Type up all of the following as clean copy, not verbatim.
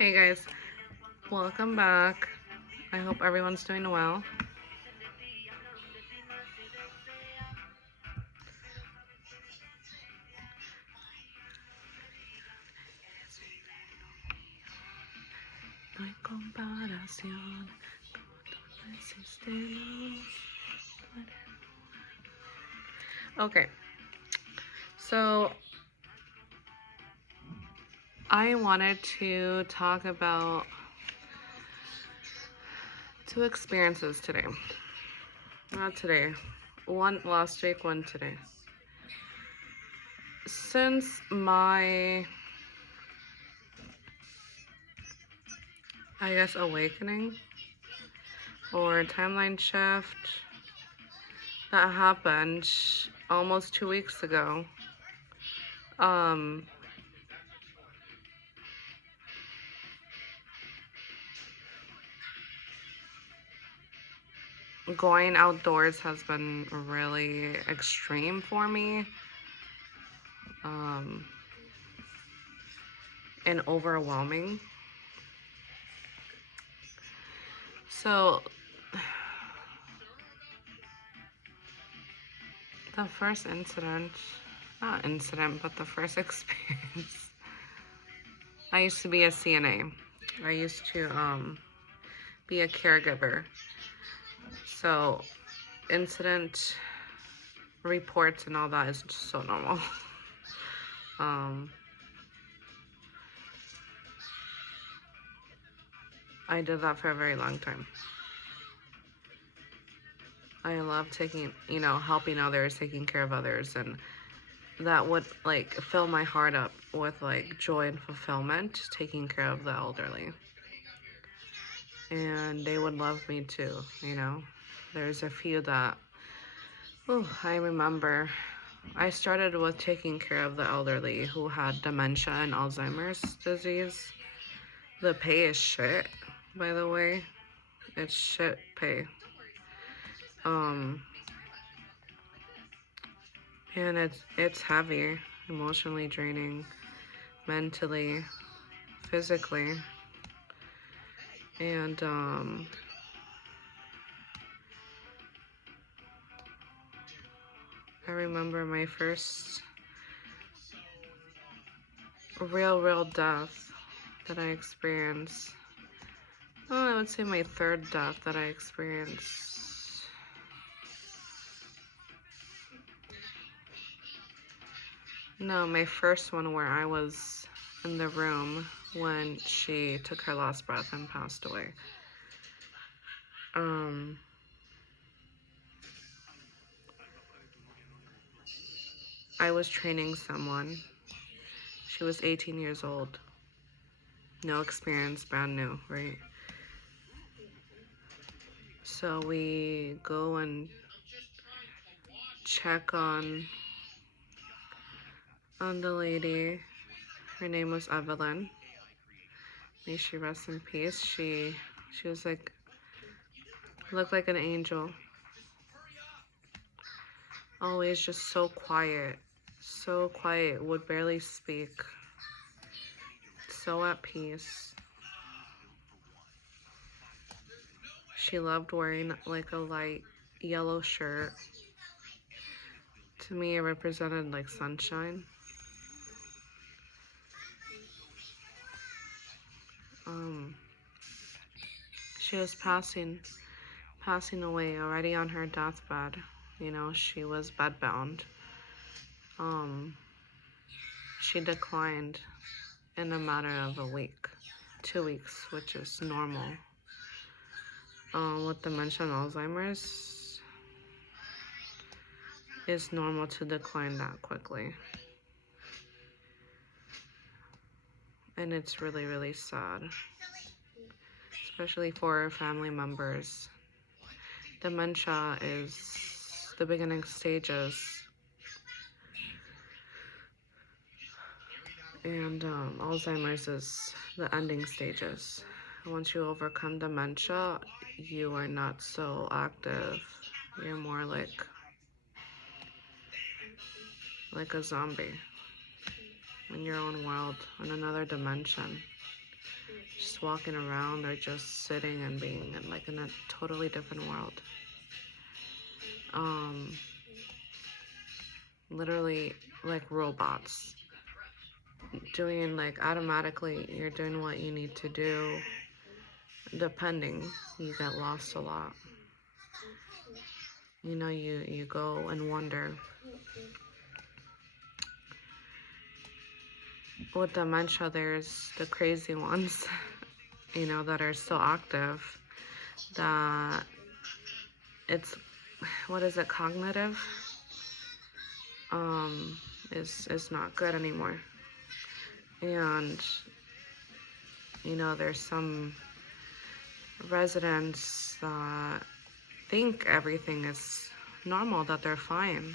Hey guys, welcome back. I hope everyone's doing well. No hay comparación con existirnos. Okay, so I wanted to talk about two experiences today. Not today. One last week, one today. Since my, I guess, awakening or timeline shift that happened almost 2 weeks ago, um, going outdoors has been really extreme for me, and overwhelming. So the first incident, not incident, but the first experience, I used to be a CNA. I used to be a caregiver. So incident reports and all that is just so normal. I did that for a very long time. I love taking, helping others, taking care of others, and that would like fill my heart up with like joy and fulfillment, taking care of the elderly. And they would love me too. There's a few that, I remember I started with taking care of the elderly who had dementia and Alzheimer's disease. The pay is shit, by the way. It's shit pay. And it's heavy, emotionally draining, mentally, physically. And I remember my first real death that I experienced. Well, I would say my third death that I experienced. No, my first one where I was in the room when she took her last breath and passed away. I was training someone. She was 18 years old. No experience, brand new, right? So we go and check on the lady. Her name was Evelyn. May she rest in peace. She was like, looked like an angel. Always just so quiet, would barely speak. So at peace. She loved wearing like a light yellow shirt. To me, it represented like sunshine. She was passing away already on her deathbed. She was bedbound. She declined in a matter of a week, 2 weeks, which is normal. With dementia and Alzheimer's, it's normal to decline that quickly. And it's really sad, especially for family members. Dementia is the beginning stages, and Alzheimer's is the ending stages. Once you overcome dementia, you are not so active. You're more like a zombie in your own world, in another dimension. just walking around or just sitting and being in like in a totally different world. Literally like robots doing like automatically, you're doing what you need to do. Depending, you get lost a lot. You know, you go and wonder. With dementia, there's the crazy ones, you know, that are still active, that it's, what is it, cognitive, is not good anymore. And, you know, there's some residents that think everything is normal, that they're fine,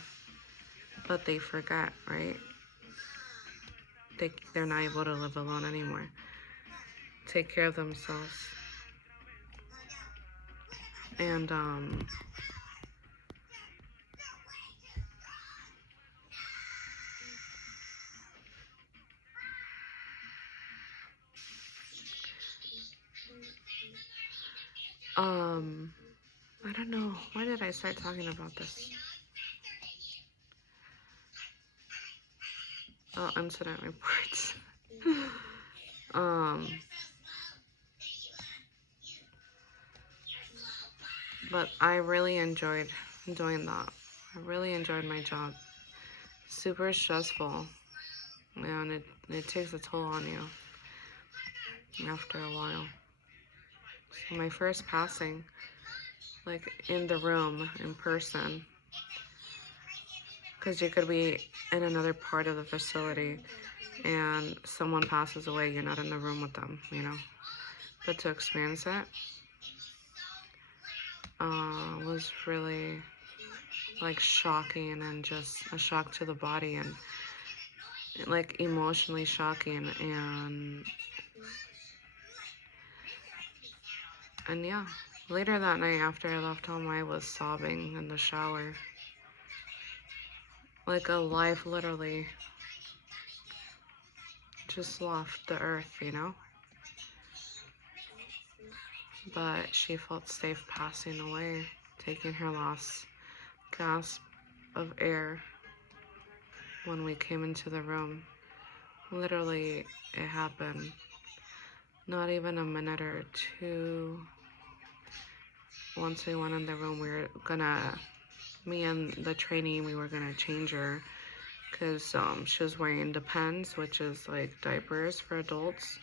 but they forget, right? They're not able to live alone anymore, take care of themselves. And I don't know, why did I start talking about this? Oh, incident reports. But I really enjoyed doing that. I really enjoyed my job. Super stressful, and it takes a toll on you after a while. So my first passing, like in the room, in person, because you could be in another part of the facility and someone passes away, you're not in the room with them, you know. But to experience it was really like shocking, and just a shock to the body, and like emotionally shocking. And yeah, later that night after I left home, I was sobbing in the shower, like a life literally just left the earth, you know. But she felt safe passing away, taking her last gasp of air when we came into the room. Literally, it happened not even a minute or two. Once we went in the room, we were gonna, me and the trainee, we were gonna change her, because she was wearing Depends, which is like diapers for adults,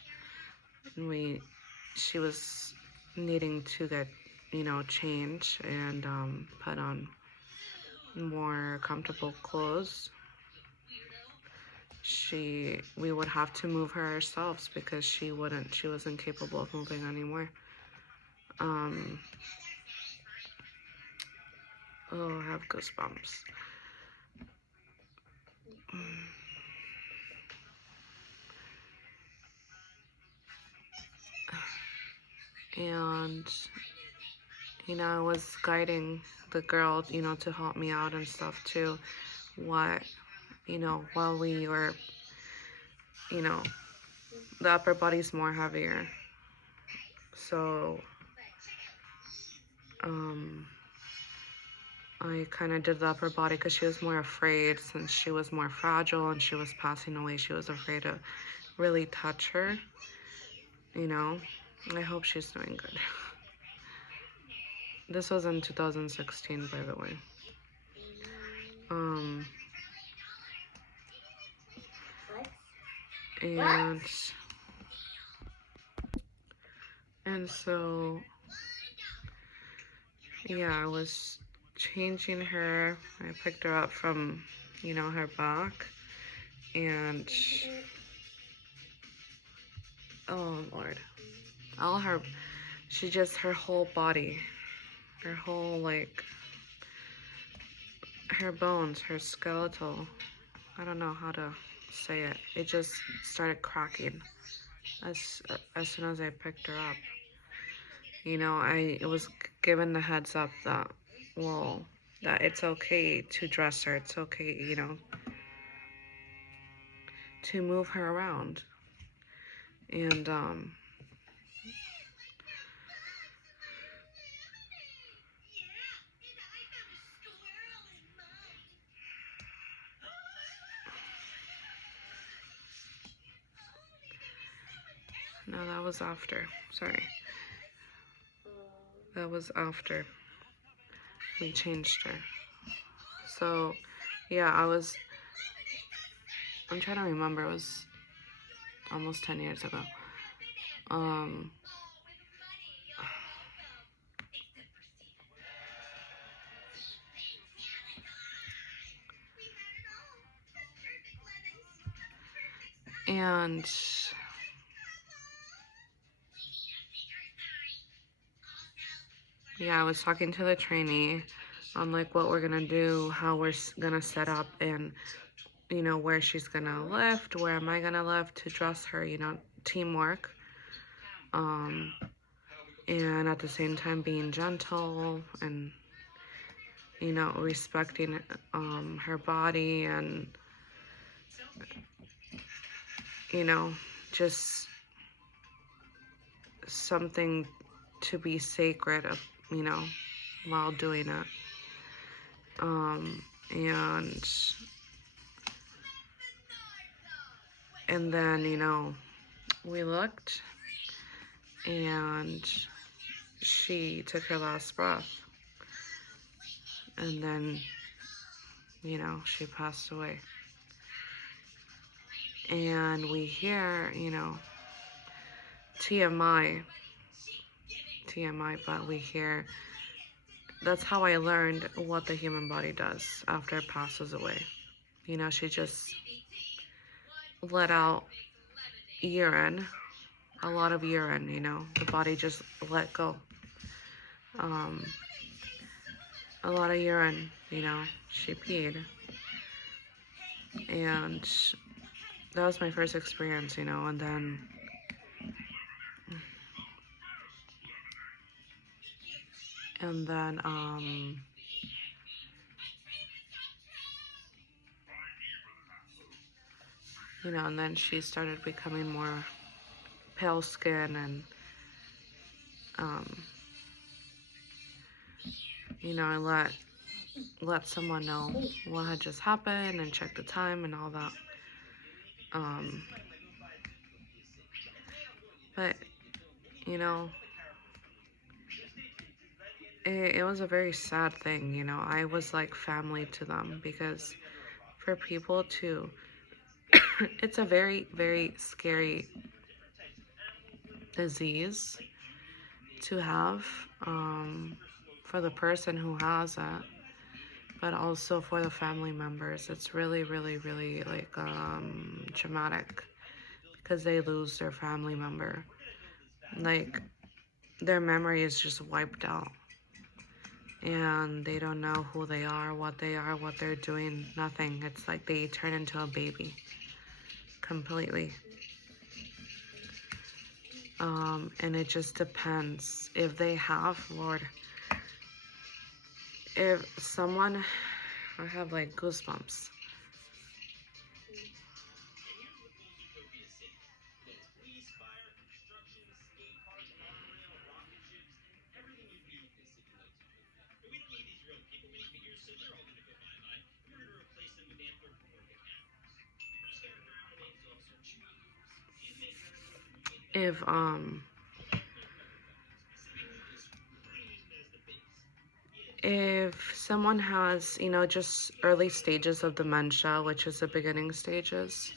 and she was needing to get, you know, change and put on more comfortable clothes. We would have to move her ourselves because she wasn't capable of moving anymore. Oh, I have goosebumps. And, you know, I was guiding the girl, you know, to help me out and stuff too. You know, while we were, you know, the upper body's more heavier. So, I kind of did the upper body because she was more afraid, since she was more fragile and she was passing away. She was afraid to really touch her, you know. I hope she's doing good. This was in 2016, by the way. And so, yeah, I was changing her. I picked her up from, you know, her back, and oh Lord, her whole body, her whole, like, her bones, her skeletal, I don't know how to say it, it just started cracking as soon as I picked her up. You know, I was given the heads up that, well, that it's okay to dress her, it's okay, you know, to move her around. And No, that was after. Sorry. That was after we changed her. So, yeah, I'm trying to remember. It was almost 10 years ago. Um, and yeah, I was talking to the trainee on like what we're gonna do, how we're gonna set up, and you know where she's gonna lift, where am I gonna lift to dress her, you know, teamwork. Um, and at the same time being gentle and you know respecting her body and you know just something to be sacred of, you know, while doing it. And then, you know, we looked and she took her last breath. And then, you know, she passed away. And we hear, you know, TMI, but we hear, that's how I learned what the human body does after it passes away. You know, she just let out urine, a lot of urine, you know, the body just let go. A lot of urine, you know, she peed. And that was my first experience, you know, and then you know, and then she started becoming more pale skin and you know, I let someone know what had just happened and check the time and all that. But you know, it was a very sad thing, you know. I was like family to them because for people to it's a very, very scary disease to have for the person who has it, but also for the family members. It's really, really, really like traumatic because they lose their family member. Like their memory is just wiped out and they don't know who they are, what they're doing, nothing. It's like they turn into a baby completely. And it just depends if they have, Lord, if someone, I have like goosebumps. If if someone has, you know, just early stages of dementia, which is the beginning stages,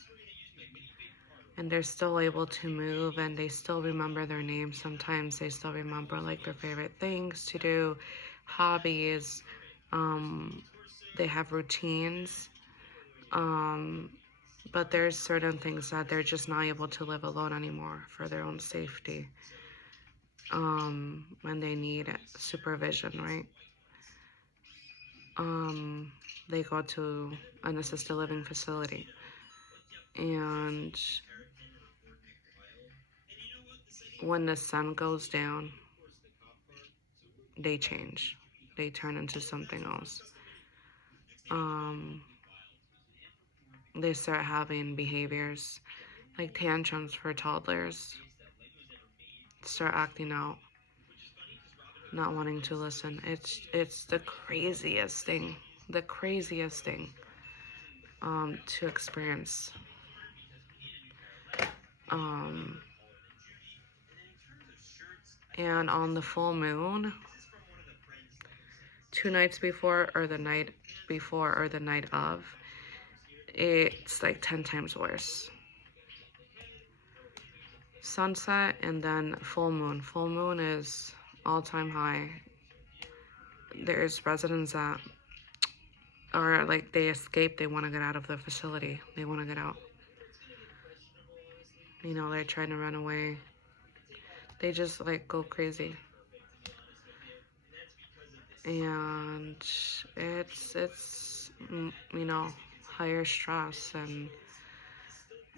and they're still able to move and they still remember their names, sometimes they still remember like their favorite things to do, hobbies, they have routines, but there's certain things that they're just not able to live alone anymore for their own safety, and they need supervision, right? They go to an assisted living facility, and when the sun goes down, they change. They turn into something else. They start having behaviors like tantrums for toddlers, start acting out, not wanting to listen. It's the craziest thing, to experience. And on the full moon, 2 nights before or the night before or the night of, it's like 10 times worse. Sunset and then full moon. Full moon is all-time high. There's residents that are like, they escape, they want to get out of the facility. They want to get out. You know, they're trying to run away. They just like go crazy. And it's you know, higher stress, and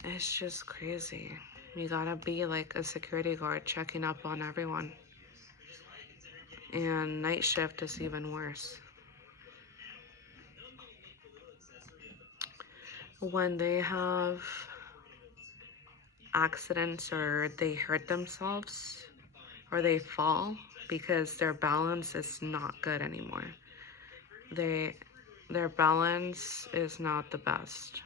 it's just crazy. You gotta be like a security guard checking up on everyone. And night shift is even worse. When they have accidents or they hurt themselves or they fall because their balance is not good anymore. Their balance is not the best.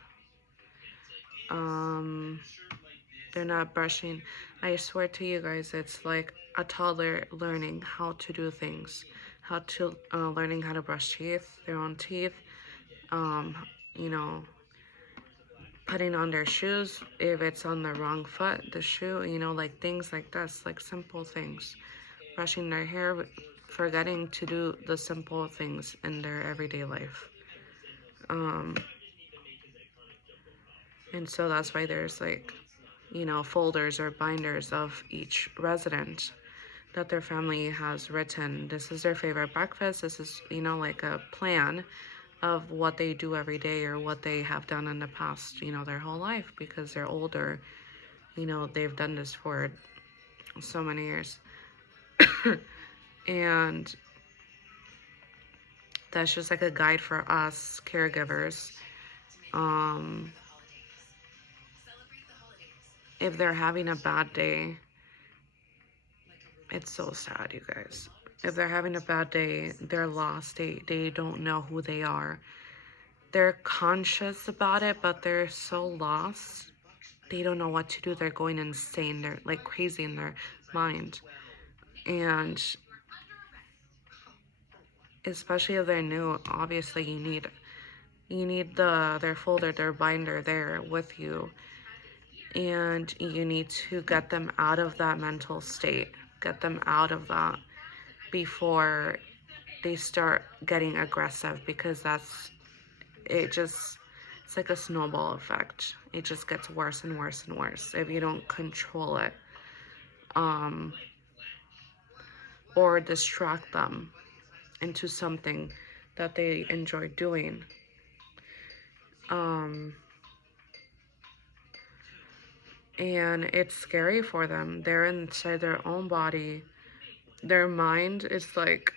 They're not brushing. I swear to you guys, it's like a toddler learning how to do things, learning how to brush teeth, their own teeth, you know, putting on their shoes if it's on the wrong foot, the shoe, you know, like things like this, like simple things. Brushing their hair, forgetting to do the simple things in their everyday life. And so that's why there's like, you know, folders or binders of each resident that their family has written. This is their favorite breakfast. This is, you know, like a plan of what they do every day or what they have done in the past, you know, their whole life, because they're older. You know, they've done this for so many years. And that's just like a guide for us caregivers. If they're having a bad day, it's so sad, you guys. If they're having a bad day, they're lost. They don't know who they are. They're conscious about it, but they're so lost. They don't know what to do. They're going insane. They're like crazy in their mind. And especially if they're new, obviously you need their folder, their binder there with you. And you need to get them out of that mental state. Get them out of that before they start getting aggressive, because it's like a snowball effect. It just gets worse and worse and worse if you don't control it, or distract them into something that they enjoy doing. And it's scary for them. They're inside their own body. Their mind is like,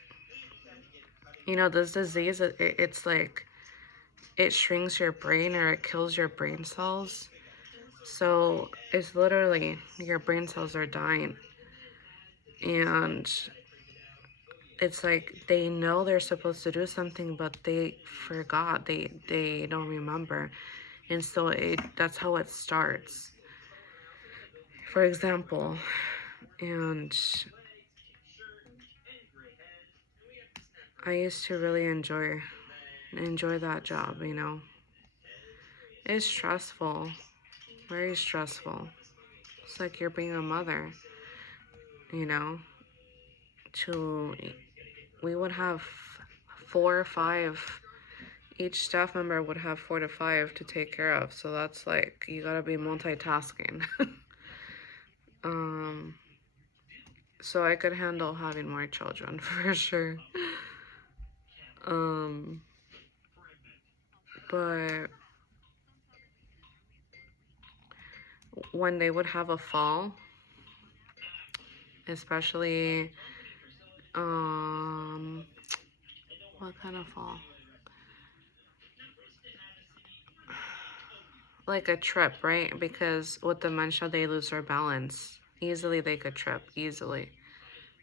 you know, this disease, it's like, it shrinks your brain or it kills your brain cells. So it's literally, your brain cells are dying. And it's like they know they're supposed to do something, but they forgot. They don't remember. And so that's how it starts. For example, and I used to really enjoy that job, you know. It's stressful, very stressful. It's like you're being a mother, you know. We would have 4 or 5, each staff member would have 4 to 5 to take care of. So that's like, you gotta be multitasking. So I could handle having more children for sure. But when they would have a fall, especially, what kind of fall? Like a trip, right? Because with dementia, they lose their balance. Easily, they could trip, easily.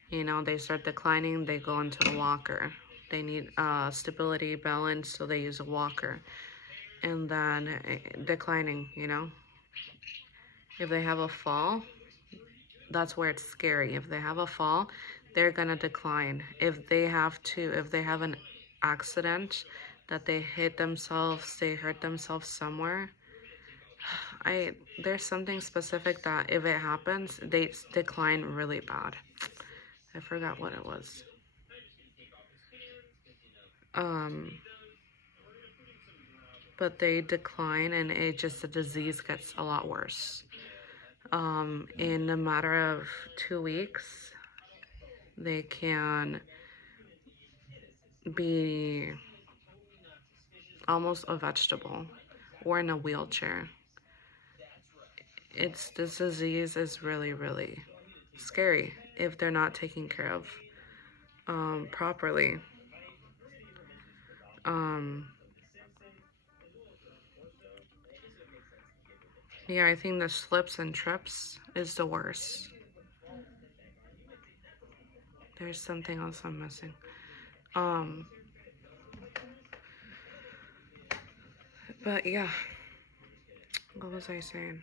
You know, they start declining, they go into the walker. They need stability, balance, so they use a walker. And then declining, you know. If they have a fall, that's where it's scary. If they have a fall, they're gonna decline. If they have an accident that they hit themselves, they hurt themselves somewhere, there's something specific that if it happens, they decline really bad. I forgot what it was. But they decline, and the disease gets a lot worse. In a matter of 2 weeks, they can be almost a vegetable or in a wheelchair. This disease is really, really scary if they're not taken care of properly. Yeah, I think the slips and trips is the worst. There's something else I'm missing. But yeah, what was I saying?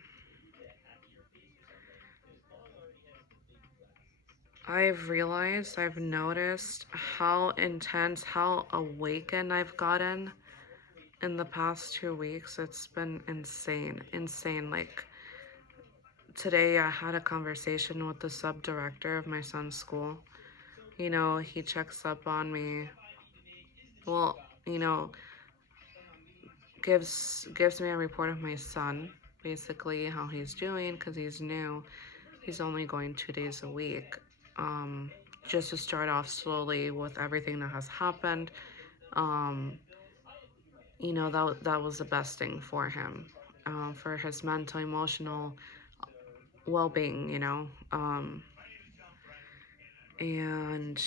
I've noticed how intense, how awakened I've gotten in the past 2 weeks. It's been insane. Like, today I had a conversation with the sub-director of my son's school. You know, he checks up on me. Well, you know, gives me a report of my son, basically how he's doing, because he's new. He's only going 2 days a week. Just to start off slowly with everything that has happened. You know, that was the best thing for him, for his mental, emotional well-being, you know. And,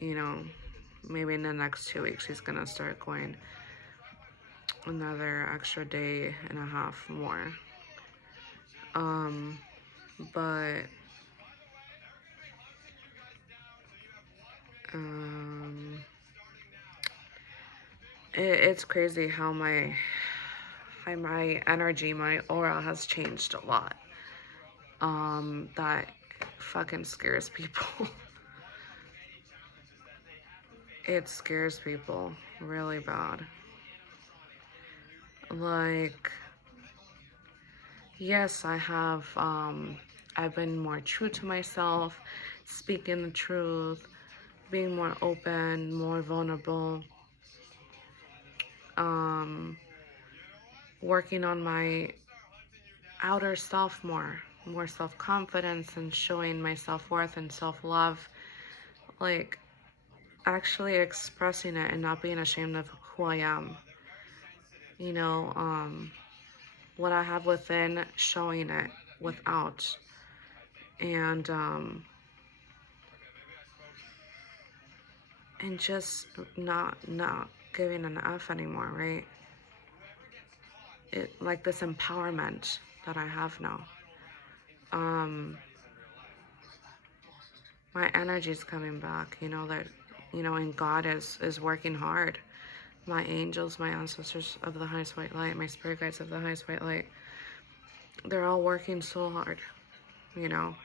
you know, maybe in the next 2 weeks he's gonna start going another extra day and a half more. But it's crazy how my energy, my aura has changed a lot. That fucking scares people. It scares people really bad. Like, yes, I've been more true to myself, speaking the truth, being more open, more vulnerable, working on my outer self more self-confidence and showing my self-worth and self-love, like actually expressing it and not being ashamed of who I am. You know, what I have within, showing it without. And just not giving an F anymore, right? Like this empowerment that I have now. My energy's coming back, you know, and God is working hard. My angels, my ancestors of the highest white light, my spirit guides of the highest white light, they're all working so hard, you know,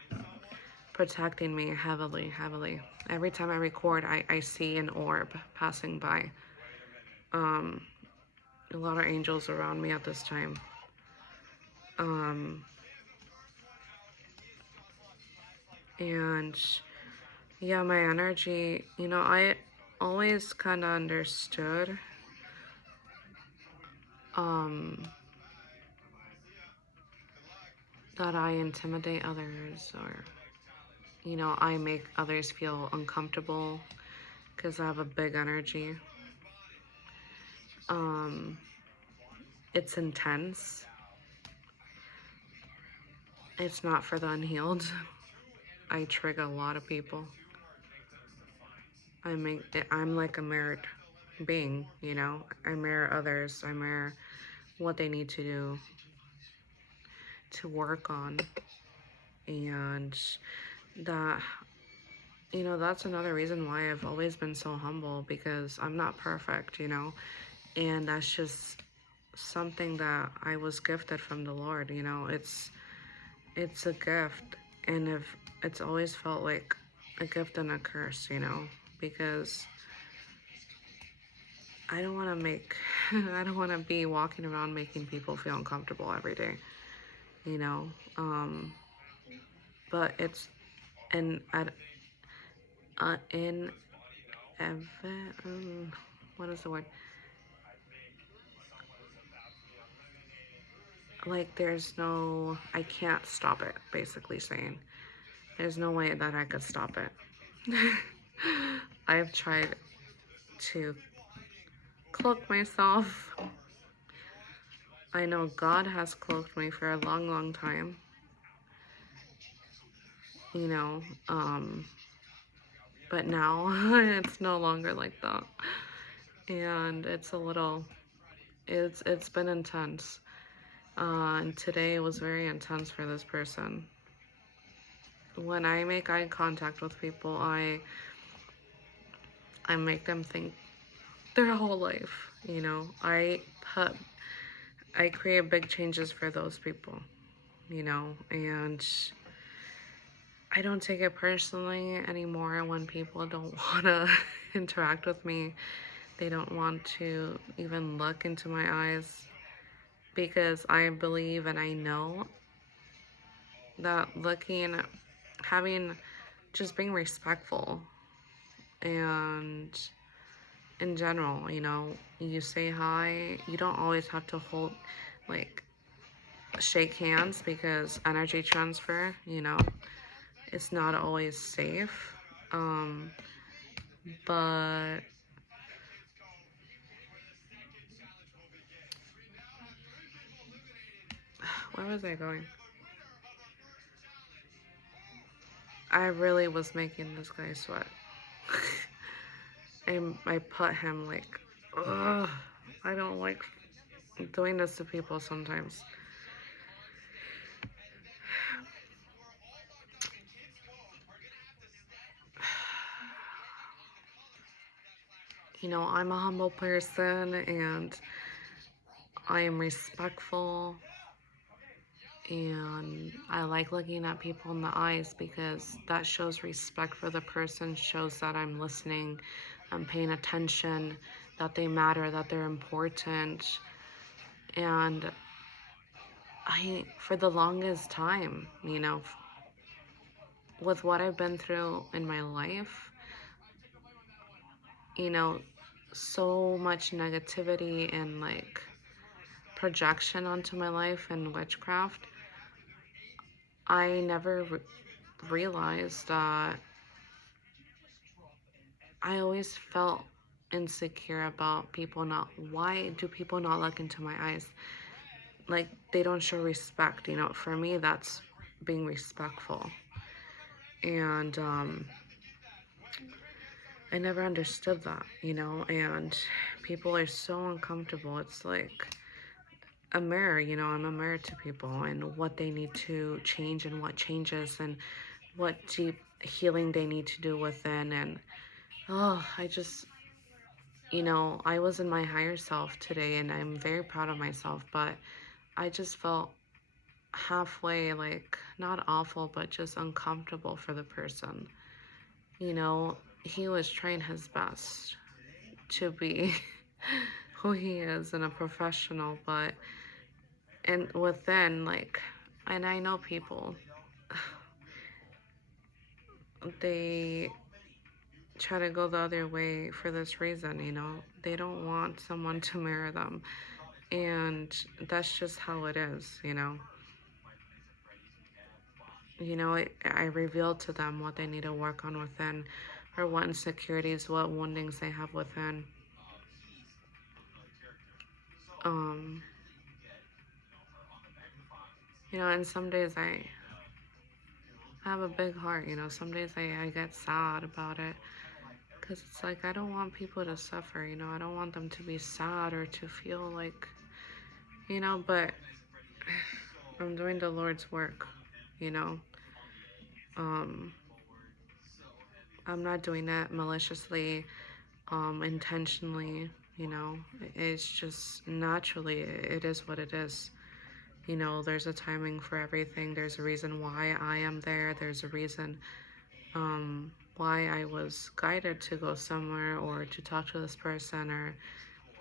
protecting me heavily. Every time I record, I see an orb passing by. A lot of angels around me at this time. And yeah, my energy, you know, I always kind of understood that I intimidate others, or, you know, I make others feel uncomfortable because I have a big energy. It's intense. It's not for the unhealed. I trigger a lot of people. I'm like a mirrored being, you know. I mirror others. I mirror what they need to do to work on. And that, you know, that's another reason why I've always been so humble, because I'm not perfect, you know. And that's just something that I was gifted from the Lord, you know. it's a gift, and if it's always felt like a gift and a curse, you know, because I don't want to make, I don't want to be walking around making people feel uncomfortable every day, you know. But it's an in what is the word? Like there's no, I can't stop it. Basically saying there's no way that I could stop it. I've tried to cloak myself. I know God has cloaked me for a long, long time. You know, but now it's no longer like that, and it's a little, it's been intense. And today was very intense for this person. When I make eye contact with people, I make them think their whole life. You know, I create big changes for those people. You know, and I don't take it personally anymore when people don't want to interact with me. They don't want to even look into my eyes, because I believe and I know that just being respectful, and in general, you know, you say hi, you don't always have to like, shake hands, because energy transfer, you know, it's not always safe. But where was I going? I really was making this guy sweat. And I put him like, ugh, I don't like doing this to people sometimes. You know, I'm a humble person, and I am respectful, and I like looking at people in the eyes, because that shows respect for the person, shows that I'm listening, I'm paying attention, that they matter, that they're important. And for the longest time, you know, with what I've been through in my life, you know, so much negativity and like projection onto my life and witchcraft, I never realized that I always felt insecure about people not, why do people not look into my eyes? Like, they don't show respect, you know. For me, that's being respectful. And I never understood that, you know, and people are so uncomfortable. It's like a mirror, you know, I'm a mirror to people, and what they need to change and what changes, and what deep healing they need to do within. And I just, you know, I was in my higher self today, and I'm very proud of myself, but I just felt halfway, like, not awful, but just uncomfortable for the person. You know, he was trying his best to be who he is and a professional, but, and within, like, and I know people, they try to go the other way for this reason, you know. They don't want someone to mirror them. And that's just how it is, you know. You know, I revealed to them what they need to work on within, or what insecurities, what woundings they have within. Um, you know, and some days I have a big heart, you know. Some days I get sad about it, because it's like, I don't want people to suffer, you know. I don't want them to be sad or to feel like, you know, but I'm doing the Lord's work, you know. Um, I'm not doing that maliciously, intentionally, you know. It's just naturally, it is what it is, You know, there's a timing for everything. There's a reason why I am there. There's a reason why I was guided to go somewhere or to talk to this person or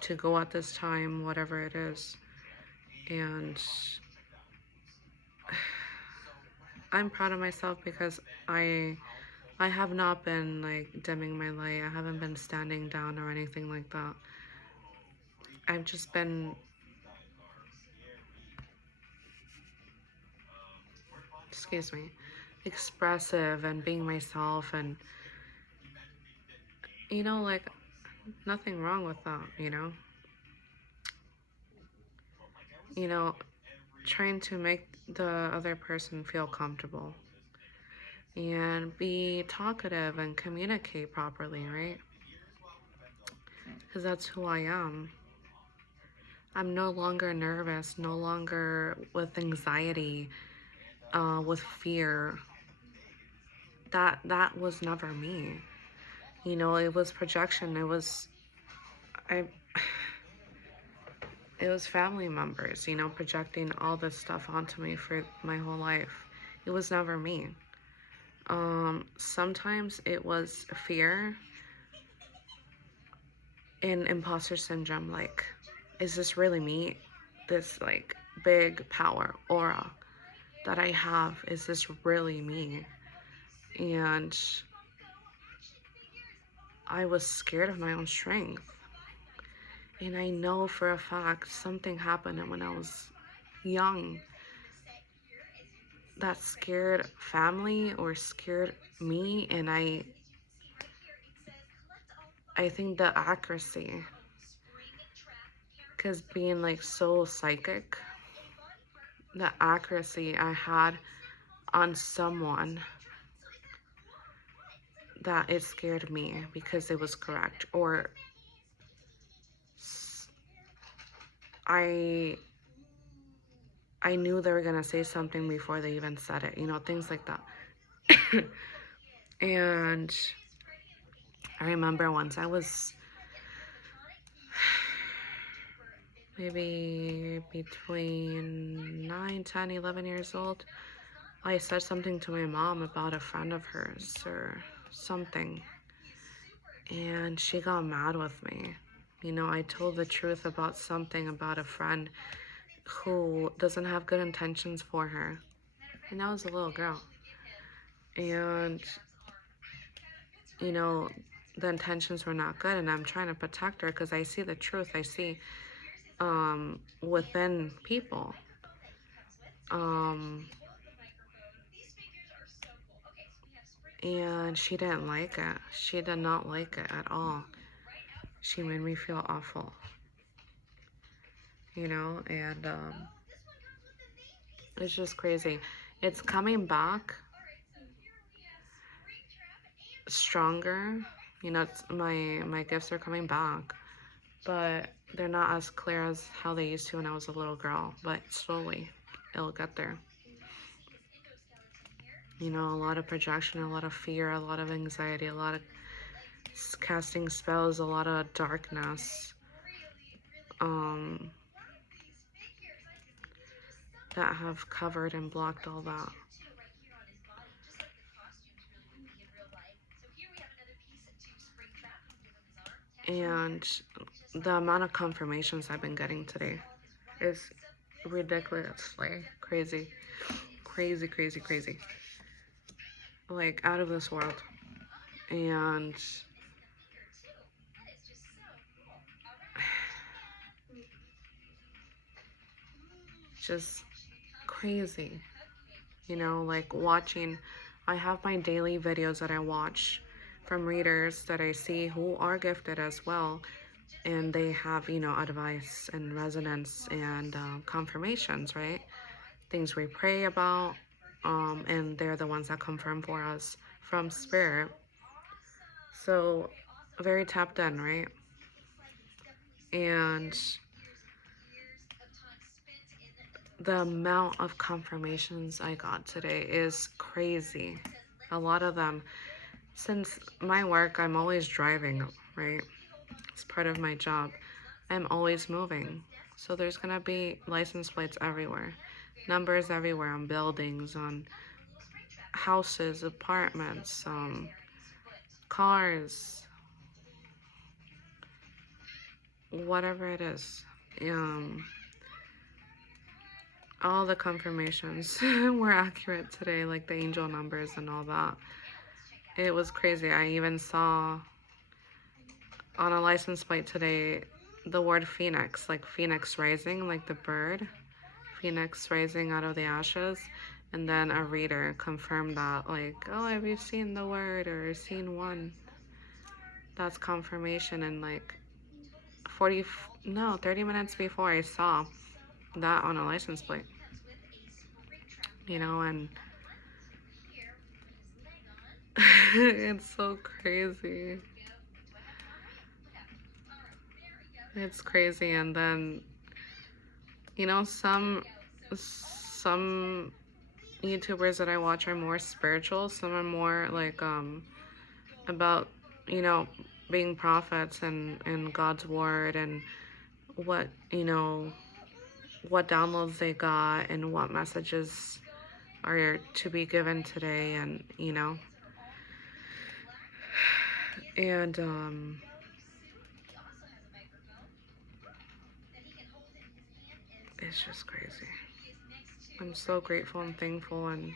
to go at this time, whatever it is. And I'm proud of myself because I have not been like dimming my light. I haven't been standing down or anything like that. I've just been excuse me, expressive and being myself, and you know, like nothing wrong with that, you know. You know, trying to make the other person feel comfortable and be talkative and communicate properly, right? Because that's who I am. I'm no longer nervous, no longer with anxiety, with fear. That was never me. You know, it was projection. I it was family members, you know, projecting all this stuff onto me for my whole life. It was never me. Sometimes it was fear and imposter syndrome, like, is this really me? This like big power aura that I have, is this really me? And I was scared of my own strength. And I know for a fact something happened when I was young that scared family or scared me, and I think the accuracy, because being like so psychic, the accuracy I had on someone, that it scared me because it was correct, or I knew they were gonna say something before they even said it, you know, things like that. And I remember once I was maybe between 9, 10, 11 years old. I said something to my mom about a friend of hers or something, and she got mad with me. You know, I told the truth about something about a friend who doesn't have good intentions for her. And I was a little girl. And, you know, the intentions were not good, and I'm trying to protect her because I see the truth. I see within people. And she didn't like it. She did not like it at all. She made me feel awful, you know, and it's just crazy. It's coming back stronger. You know, it's, my gifts are coming back, but they're not as clear as how they used to when I was a little girl, but slowly it'll get there. You know, a lot of projection, a lot of fear, a lot of anxiety, a lot of casting spells, a lot of darkness, that have covered and blocked all that. And the amount of confirmations I've been getting today is ridiculously crazy. Crazy, crazy, crazy. Like, out of this world. And just crazy. You know, like watching, I have my daily videos that I watch from readers that I see who are gifted as well, and they have, you know, advice and resonance and confirmations, right? Things we pray about, and they're the ones that confirm for us from spirit. So very tapped in, right? And the amount of confirmations I got today is crazy. A lot of them, since my work, I'm always driving, right? It's part of my job. I'm always moving. So there's gonna be license plates everywhere. Numbers everywhere, on buildings, on houses, apartments, cars, whatever it is. Um, all the confirmations were accurate today, like the angel numbers and all that. It was crazy. I even saw on a license plate today the word phoenix, like phoenix rising, like the bird, phoenix rising out of the ashes. And then a reader confirmed that, like, oh, have you seen the word or seen one? That's confirmation. And like 30 minutes before, I saw that on a license plate, you know. And it's so crazy. It's crazy. And then, you know, some YouTubers that I watch are more spiritual. Some are more like about, you know, being prophets and God's word, and what, you know, what downloads they got and what messages are to be given today, and you know. And it's just crazy. I'm so grateful and thankful, and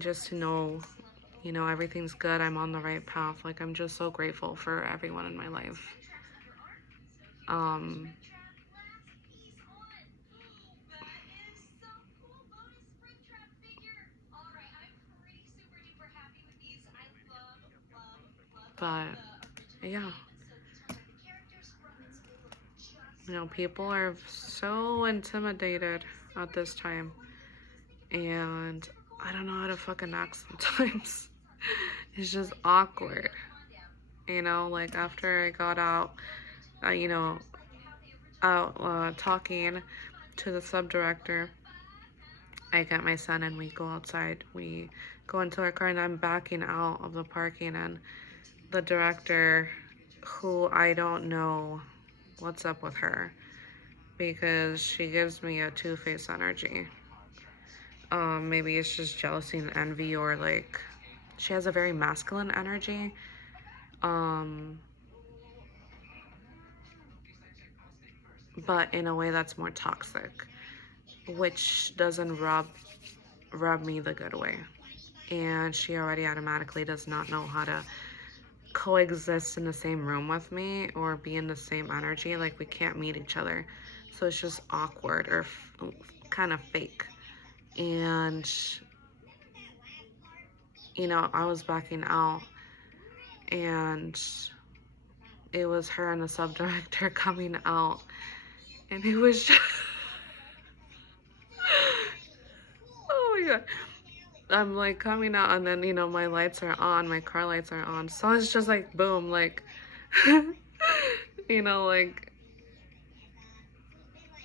just to know, you know, everything's good. I'm on the right path. Like, I'm just so grateful for everyone in my life. But yeah, you know, people are so intimidated at this time, and I don't know how to fucking act sometimes. It's just awkward, you know. Like, after I got out, you know, talking to the sub-director, I get my son and we go outside. We go into our car and I'm backing out of the parking, and the director, who I don't know what's up with her, because she gives me a two-faced energy. Maybe it's just jealousy and envy, or like she has a very masculine energy. But in a way that's more toxic, which doesn't rub me the good way. And she already automatically does not know how to coexist in the same room with me or be in the same energy. Like, we can't meet each other, so it's just awkward or kind of fake. And you know, I was backing out, and it was her and the sub-director coming out, and it was just oh my god. I'm like coming out, and then, you know, my lights are on, my car lights are on, so it's just like boom, like you know, like,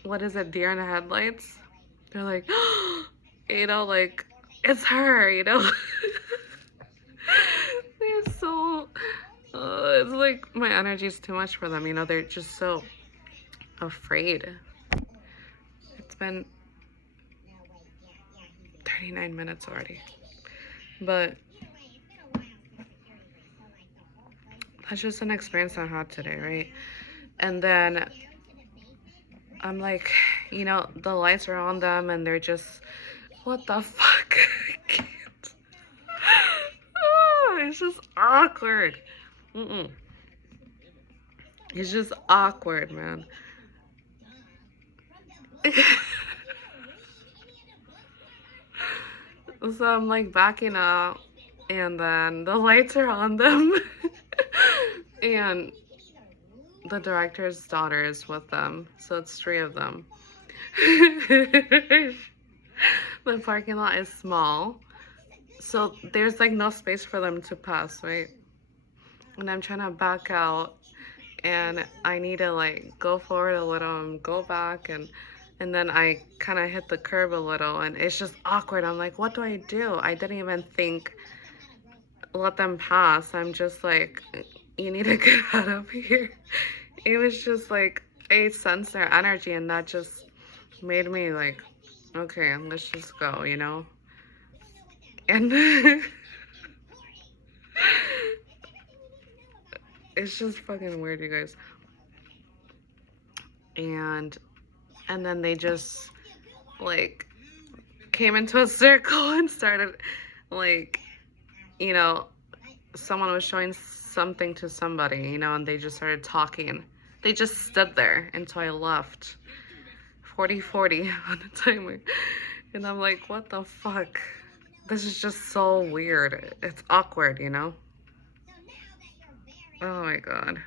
what is it, deer in the headlights? They're like you know, like, it's her, you know. They're so it's like my energy is too much for them, you know. They're just so afraid. It's been 39 minutes already, but that's just an experience I had today, right? And then I'm like, you know, the lights are on them, and they're just, what the fuck? I can't. Oh, it's just awkward. It's just awkward, man. So I'm like backing up, and then the lights are on them. And the director's daughter is with them, so it's 3 of them. The parking lot is small, so there's like no space for them to pass, right? And I'm trying to back out, and I need to like go forward a little and go back, and then I kind of hit the curb a little, and it's just awkward. I'm like, what do? I didn't even think, let them pass. I'm just like, you need to get out of here. It was just like, I sense their energy, and that just made me like, okay, let's just go, you know? And it's just fucking weird, you guys. And then they just like came into a circle and started like, you know, someone was showing something to somebody, you know, and they just started talking. They just stood there until I left. 40-40 on the timer. And I'm like, what the fuck? This is just so weird. It's awkward, you know? Oh my god.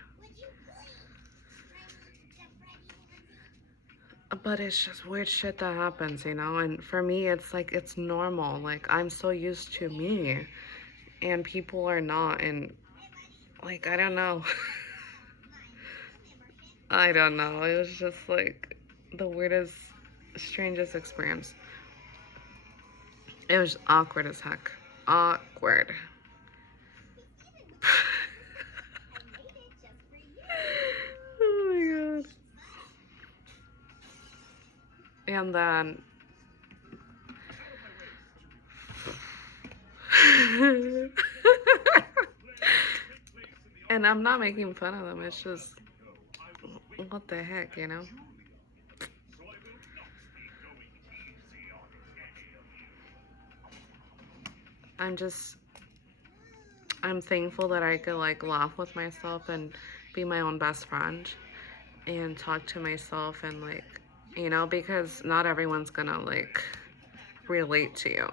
But it's just weird shit that happens, you know? And for me, it's like, it's normal. Like, I'm so used to me. And people are not. And, like, I don't know. I don't know. It was just, like, the weirdest, strangest experience. It was awkward as heck. Awkward. Oh my god. And then and I'm not making fun of them, it's just what the heck, you know? I'm thankful that I could like laugh with myself and be my own best friend and talk to myself and like, you know, because not everyone's gonna like relate to you.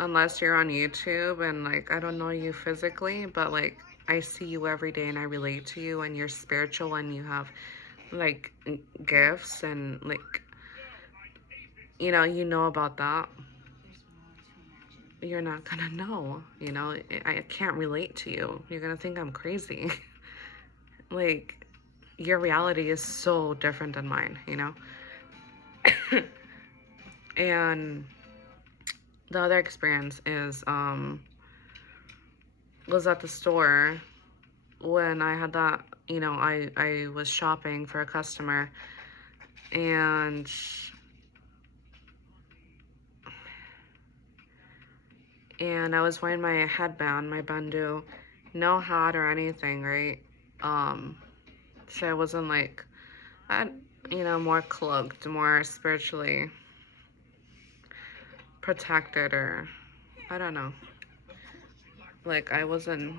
Unless you're on YouTube and like I don't know you physically, but like I see you every day and I relate to you and you're spiritual and you have like gifts and like you know about that. You're not gonna know, you know. I can't relate to you. You're gonna think I'm crazy. Like your reality is so different than mine, you know. And the other experience is was at the store when I had that, you know, I was shopping for a customer and I was wearing my headband, my bandeau, no hat or anything, right? So I wasn't like, you know, more cloaked, more spiritually protected, or I don't know. Like I wasn't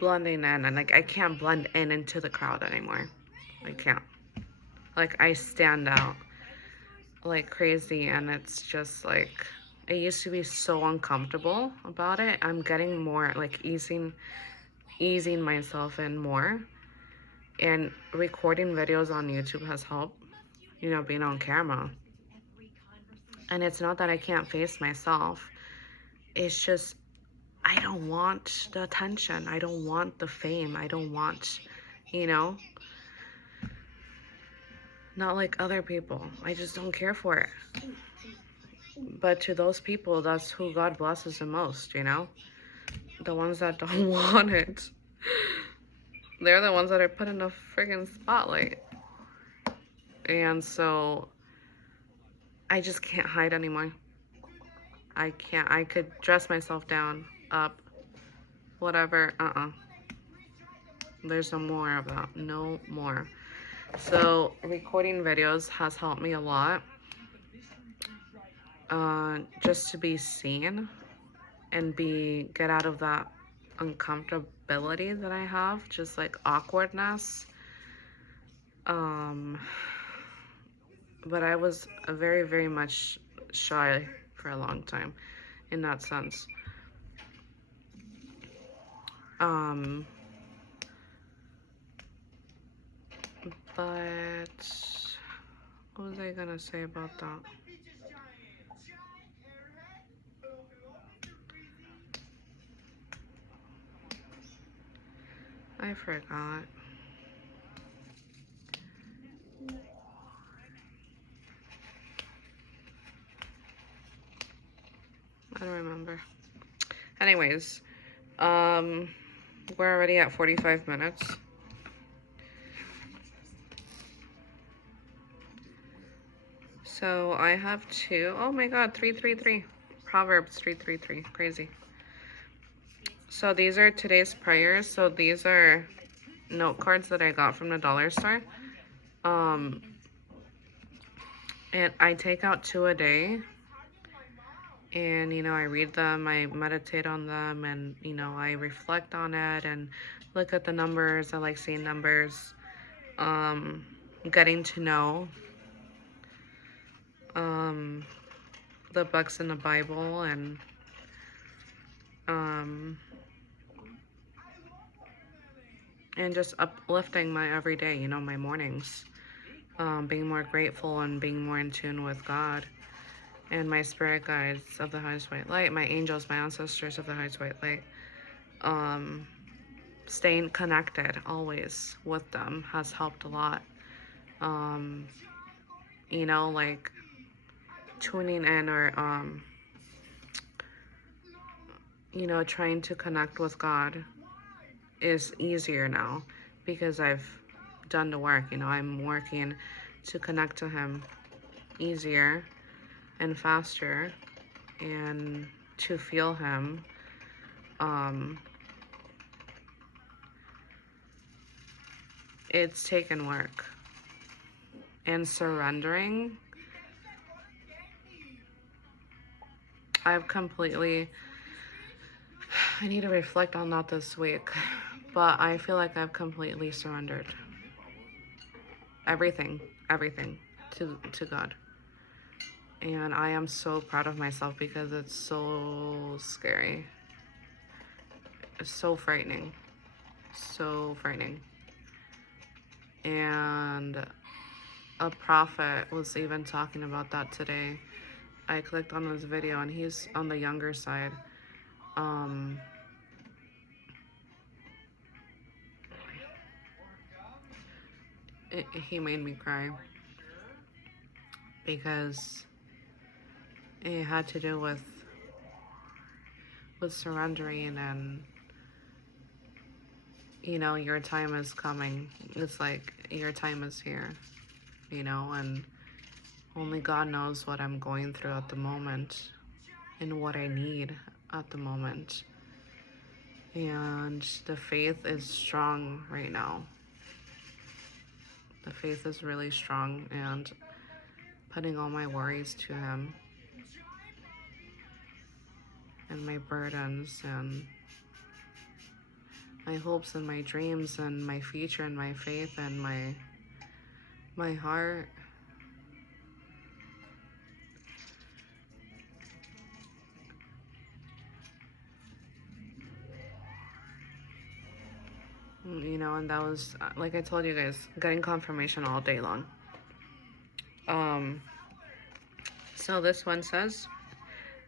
blending in, and like I can't blend in into the crowd anymore. I can't. Like I stand out like crazy, and it's just like I used to be so uncomfortable about it. I'm getting more like easing myself in more, and recording videos on YouTube has helped, you know, being on camera. And it's not that I can't face myself, it's just I don't want the attention, I don't want the fame, I don't want, you know, not like other people. I just don't care for it. But to those people, that's who God blesses the most, you know? The ones that don't want it. They're the ones that are put in the friggin' spotlight. And so I just can't hide anymore. I can't. I could dress myself down, up, whatever. There's no more of that. No more. So recording videos has helped me a lot. Just to be seen and get out of that uncomfortability that I have, just like awkwardness. But I was very, very much shy for a long time in that sense. But what was I gonna say about that? I forgot. I don't remember. Anyways, we're already at 45 minutes. So I have two. Oh my God, 333. Proverbs 333. Crazy. So these are today's prayers. So these are note cards that I got from the dollar store. And I take out 2 a day. And, you know, I read them, I meditate on them, and, you know, I reflect on it and look at the numbers. I like seeing numbers. Getting to know the books in the Bible, and just uplifting my everyday, you know, my mornings. Being more grateful and being more in tune with God and my spirit guides of the highest white light, my angels, my ancestors of the highest white light. Staying connected always with them has helped a lot. You know, like tuning in, or you know, trying to connect with God is easier now because I've done the work. You know, I'm working to connect to Him easier and faster, and to feel Him. It's taken work, and surrendering. I need to reflect on that this week, but I feel like I've completely surrendered everything to God. And I am so proud of myself because it's so scary. It's so frightening. So frightening. And a prophet was even talking about that today. I clicked on his video and he's on the younger side. He made me cry because it had to do with surrendering, and you know, your time is coming. It's like your time is here, you know, and only God knows what I'm going through at the moment and what I need at the moment. And the faith is strong right now. The faith is really strong, and putting all my worries to Him and my burdens and my hopes and my dreams and my future and my faith and my heart. You know, and that was, like I told you guys, getting confirmation all day long. So this one says,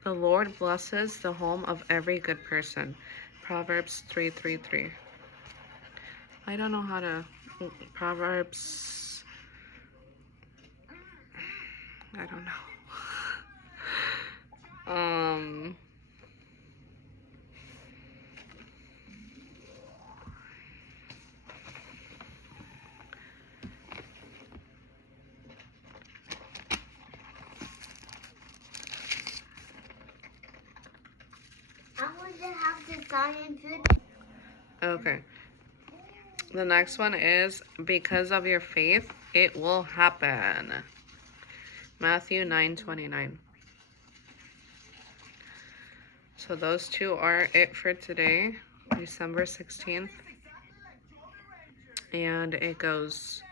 the Lord blesses the home of every good person. Proverbs 3:3. I don't know how to, Proverbs, I don't know. Okay. The next one is, because of your faith, it will happen. Matthew 9:29. So those two are it for today, December 16th. And it goes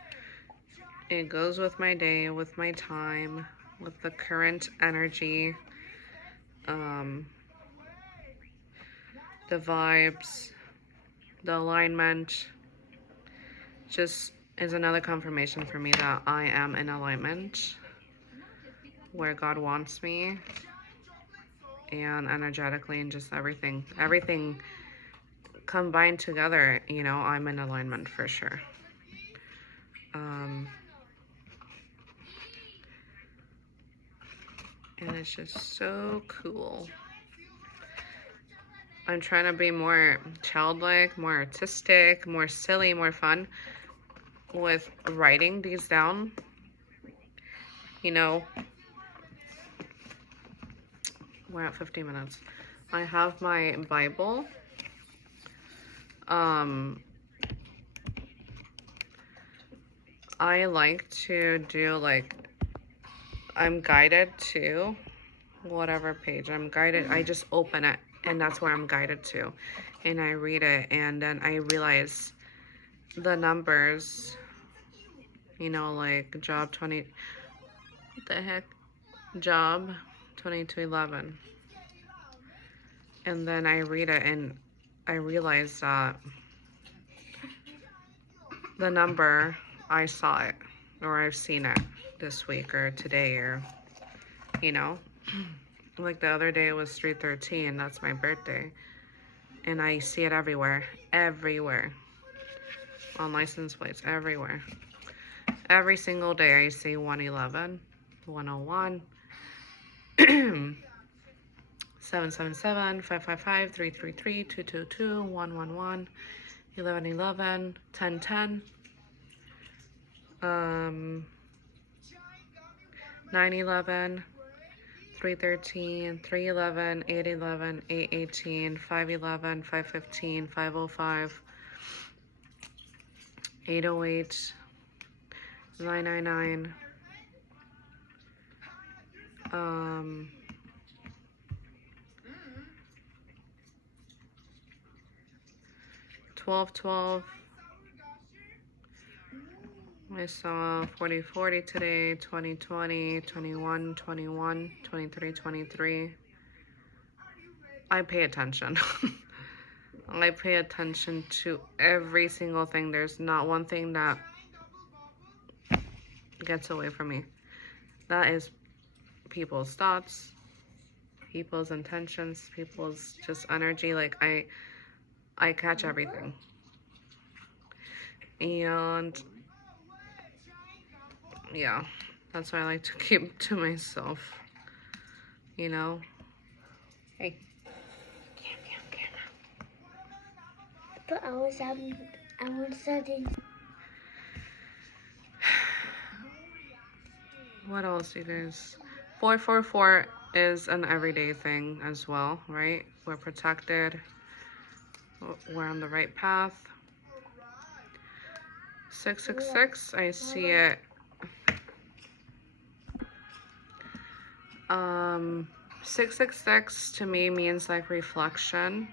with my day, with my time, with the current energy, the vibes, the alignment. Just is another confirmation for me that I am in alignment where God wants me, and energetically, and just everything combined together, you know, I'm in alignment for sure. And it's just so cool. I'm trying to be more childlike, more artistic, more silly, more fun with writing these down. You know, We're at 50 minutes. I have my Bible. I like to do like, I'm guided to whatever page I'm guided. I just open it and that's where I'm guided to. And I read it and then I realize the numbers, you know, like Job 20, what the heck? Job 22:11. And then I read it and I realize that the number, I saw it or I've seen it this week or today or, you know, like the other day it was 313. That's my birthday. And I see it everywhere, everywhere. On license plates, everywhere. Every single day I see 111, 101, 777, 555, 333, 222, 111, 1111, 1010, 911, 313, 311, 811, 818, 511, 515, 505, 808, 999, 1212. I saw 4040 today, 2020, 21, 21, 23, 23. I pay attention. I pay attention to every single thing. There's not one thing that gets away from me. That is people's thoughts, people's intentions, people's just energy. Like I catch everything. And yeah, that's why I like to keep to myself, you know. Hey. But I was studying. What else, you guys? 444 is an everyday thing as well, right? We're protected. We're on the right path. 666, I see it. 666 to me means like reflection,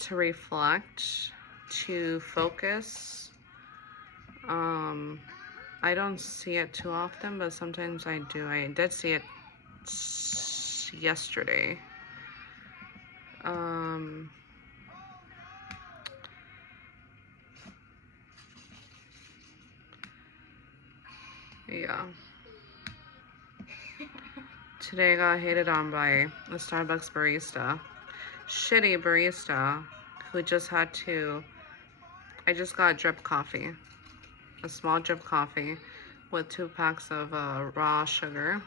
to reflect, to focus. I don't see it too often, but sometimes I do. I did see it yesterday. Yeah. Today I got hated on by a Starbucks barista. Shitty barista who just had to... I just got drip coffee. A small drip coffee with 2 packs of raw sugar.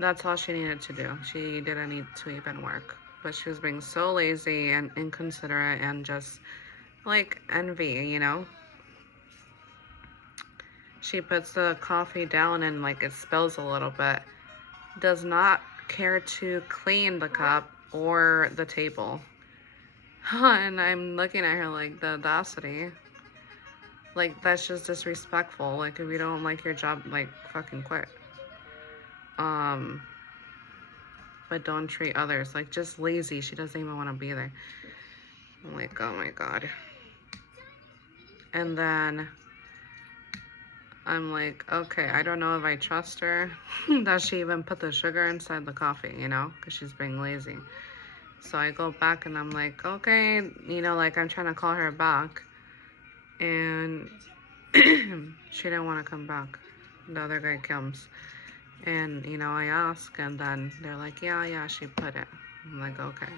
That's all she needed to do. She didn't need to even work. But she was being so lazy and inconsiderate and just like envy, you know? She puts the coffee down and like it spills a little bit. Does not care to clean the cup or the table. And I'm looking at her like, the audacity. Like, that's just disrespectful. Like, if you don't like your job, like, fucking quit. But don't treat others like just lazy. She doesn't even want to be there. I'm like, oh my god. And then I'm like, okay, I don't know if I trust her. That she even put the sugar inside the coffee, you know, because she's being lazy. So I go back and I'm like, okay, you know, like I'm trying to call her back. And she didn't want to come back. The other guy comes. And, you know, I ask and then they're like, yeah, she put it. I'm like, okay.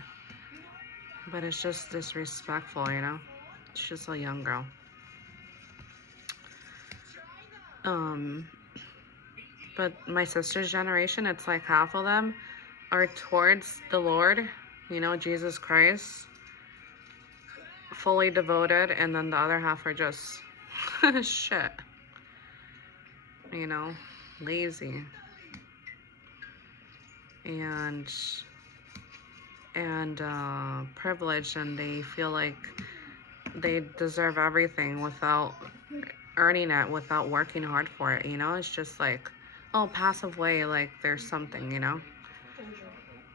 But it's just disrespectful, you know? She's just a young girl. But my sister's generation, it's like half of them are towards the Lord, you know, Jesus Christ, fully devoted, and then the other half are just shit, you know, lazy. and privileged, and they feel like they deserve everything without earning it, without working hard for it, you know? It's just like, oh, passive way, like there's something, you know?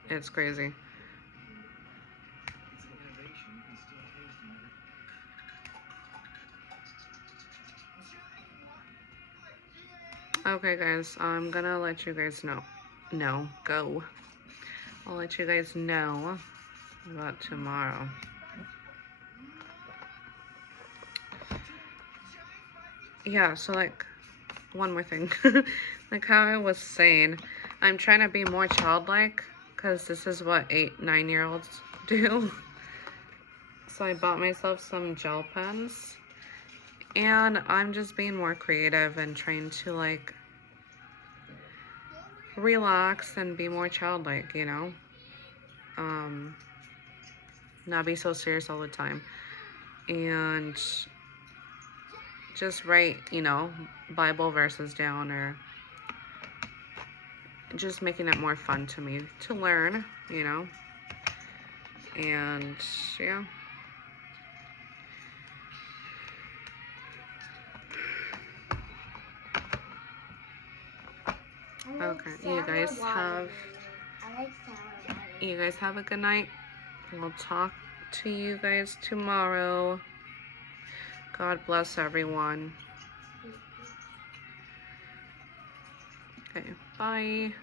It's crazy. Okay, guys, I'm gonna let you guys know. No, go. I'll let you guys know about tomorrow. Yeah, so like, one more thing. Like how I was saying, I'm trying to be more childlike, because this is what 8, 9-year-olds do. So I bought myself some gel pens, and I'm just being more creative and trying to like relax and be more childlike, you know? Not be so serious all the time. And just write, you know, Bible verses down, or just making it more fun to me to learn, you know? And yeah. Okay, you guys have a good night. We'll talk to you guys tomorrow. God bless everyone. Okay, bye.